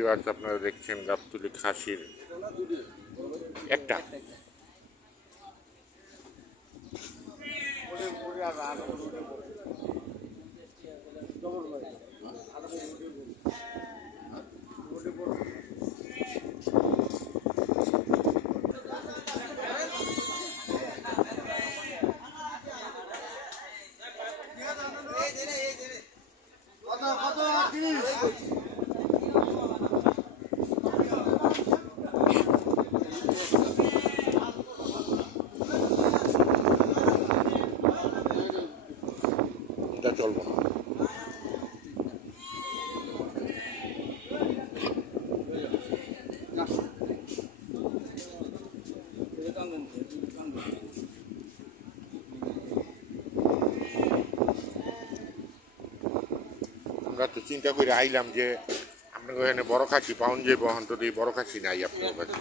Viewers আপনারা দেখছেন গাবতলী খাসির একটা এটা চলবো না। আমরা তো চিন্তা করে আইলাম যে আপনার ওখানে বড় খাসি পাউন যে বহন তো এই বড় খাসি নাই আপনার কাছে।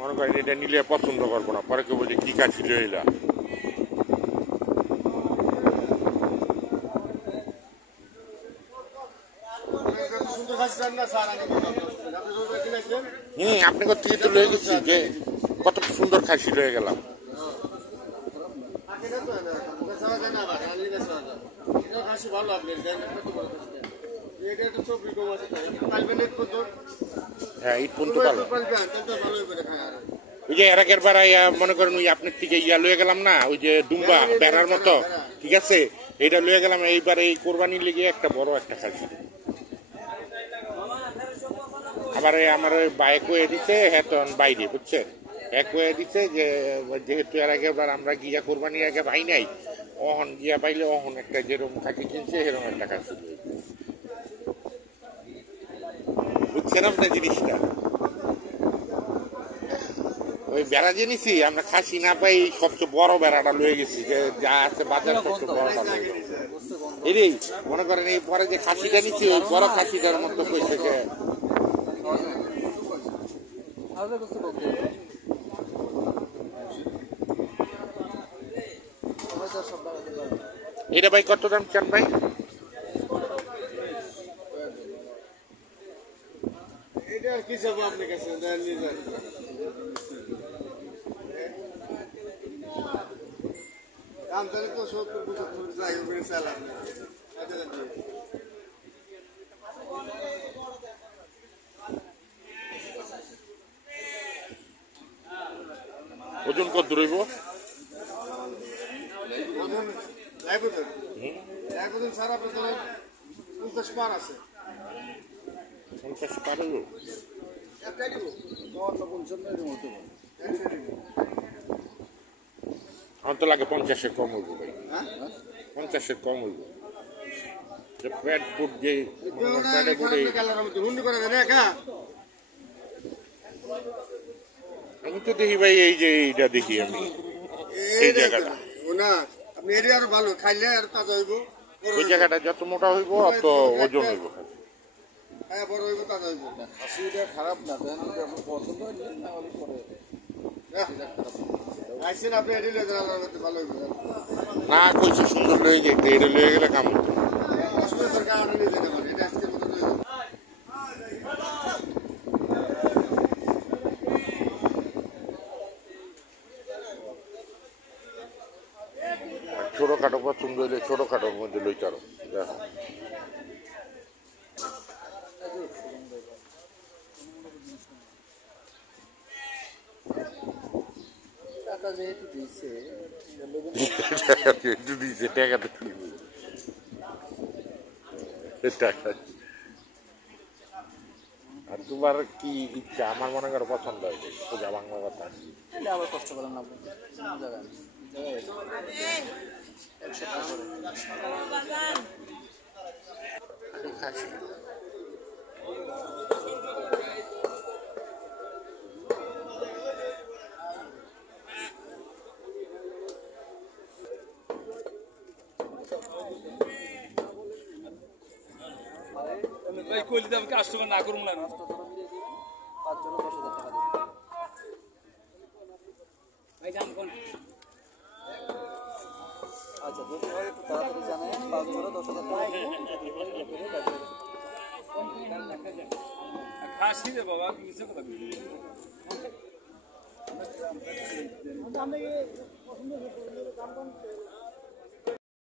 মনে করেন এটা নিলে পছন্দ করবো না, পরে কেউ বলছে কি খাসি লয়ে এলাম। আপনি কোথা থেকে তো লয়ে গেছি যে কত সুন্দর খাসি লয়ে গেলাম। হ্যাঁ ঈদ পর্যন্ত ভালো। ওই যে এর আগের বার মনে করেন ওই আপনার থেকে ইয়া লয়ে গেলাম না, ওই যে ডুম্বা বেড়ার মতো, ঠিক আছে এইটা লয়ে গেলাম। এইবার এই কোরবানির লেগে একটা বড় একটা খাসি। আবার আমার ওই বাইক হয়ে দিচ্ছে হেতন বাইরে, বুঝছেন, এক হয়ে দিচ্ছে যে যেহেতু এর আগের বার আমরা গিয়া কোরবানির আগে ভাই নাই, অহন গিয়া পাইলে অহন একটা যেরকম খাসি কিনছে সেরকম একটা খাসি, বুঝছেন আপনার জিনিসটা। ওই বেড়া জেনেছি আমরা খাসি না পাই, সবচেয়ে বড় বেড়াটা লয়ে গেছি, যে যা আছে বাজার সবচেয়ে বড়টা লয়ে গেছি। এই মনে করেন এই পরে যে খাসিটা নিচ্ছি ওই বড় খাসিটার মতো কইছে যে এটা ভাই কত দাম চান ভাই? ওজন কত রইব? সারা 50 পার আছে। 50 পার হইব? আমার তো লাগে 50-এর কম হইব ভাই। 50-এর কম হইব। পেট ফুট যে পেটে ফুটে আমি তো দেখি ভাই, এই যে এইটা দেখি আমি এই জায়গাটা আপনি এর আরো ভালো খাইলে আর তাজা হইব। ওই জায়গাটা যত মোটা হইব অত ওজন হইব। হ্যাঁ বড় হইব, তাজা হইব। খাসিটা খারাপ না, পছন্দ হইলে না হলে পরে আইছেন আপনি এর লয়ে গেলে ভালো হইব না, কইছে সুন্দর লয়ে যেতে, এটা লয়ে গেলে কাম হইতো। সুন্দর কারণে নিয়ে যেতে পারে, এটা আজকে মতো লয়ে ছোটখাটো পছন্দ হইলে ছোটখাটোর মধ্যে লইতে আরো দেখো। আর তোমার কি ইচ্ছা? আমার মনে করো পছন্দ হয়েছে সোজা বাংলা কথা। আবার কষ্ট করেন না খাসি। কইলে আমি কাস্টমার না করুম না। আচ্ছা যদি হয় একটু তাড়াতাড়ি জানাই 5 করে 10,000 টাকা খাসি রে বাবা কিছু কথা বলি আমরা পছন্দ